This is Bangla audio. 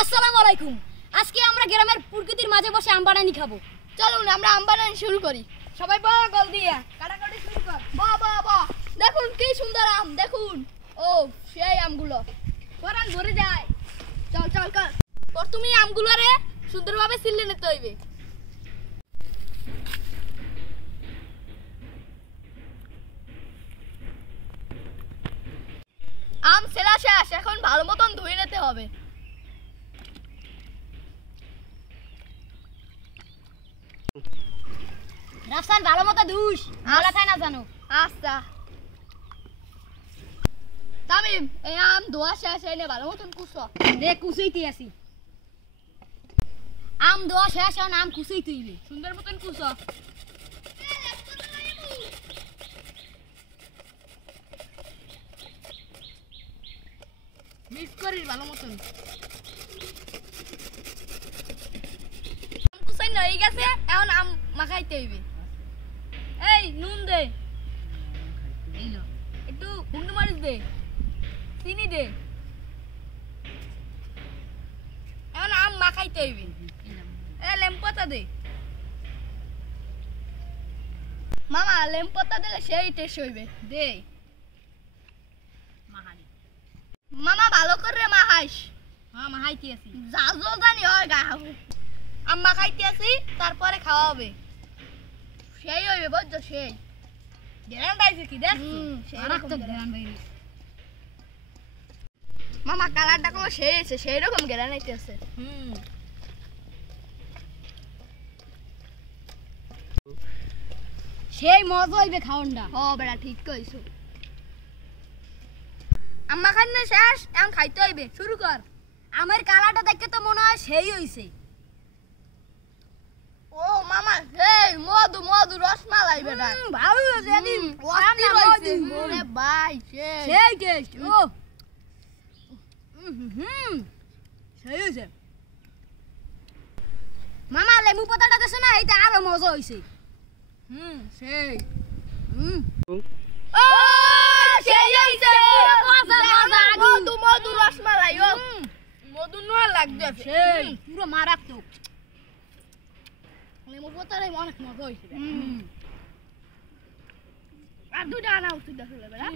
আসসালামু আলাইকুম। আজকে আমরা গ্রামের প্রকৃতির মাঝে বসে আম বানানি খাবো। চলুন আমরা আম বানানি শুরু করি। সবাই পাগল দিয়া কাটাকাটি শুরু কর। বাহ বাহ বাহ, দেখুন কি সুন্দর আম, দেখুন। ও সেই আমগুলো পরান ভরে যায়। চল চল কর। প্রথমে আমগুলোরে সুন্দরভাবে ছিলে নিতে হইবে। আম ছেলা শেষ, এখন ভালো মতন ধুয়ে নিতে হবে। রাফসান ভালো মতো ধুস, ময়লা খায় না জানো। আচ্ছা তামিম, এই আম ধোয়া শেষ, এনে ভালো মতন কুচো। দে কুচইতে আসি। আম ধোয়া শেষ, এখন আম কুচইতে হইবে। সুন্দর মতন কুচো। মিক্স করিস ভালো মতন। আম কুচাই হয়ে গেছে, এখন আম মাখাইতে হইবে। এই নুন দে, একটু হুন্ডু মরিচ দে, চিনি দে। এখন আম মাখাইতে হইবে। লেম্বু পাতা দে। মামা লেম্বু পাতা দিলে সেই টেস্ট হইবে। দে মামা, ভালো করে মাখাইস। হ্যাঁ মাখাইতে আছি, যা যা জানি হয় গা। আম মাখাইতে আছি, তারপরে খাওয়া হবে। সেই হইবে বুঝছো, সেই গ্রান বাইছে কি দেখ। মামা কালারটা কোনো সেই আছে, সেই রকম গ্রান আইতেছে। সেই মজা হইবে খাওয়ানটা। হ বেটা ঠিক কইছো। আম্মা খাইনে শেষ, এখন খাইতে হইবে। শুরু কর। আমার কালারটা দেখে তো মনে হয় সেই হইছে। ও মামা, সেই মধু মধু রসমালাই বেটা। ভালো হইছে এদিন। অস্থির হইছে। ওরে ভাই সেই টেস্ট। ও সেই হইছে। মামা লেবু পাতাটা দেছ না, এইটা আরো মজা হইছে। সেই ও সেই হইছে। মধু মধু রসমালাই। ও মধু নোয়া লাগছে, সেই পুরো মারাত্মক। লেবু পাতাটাই অনেক মজা হইছে। আর দুইটা আনা উচিত আসলে বেটা।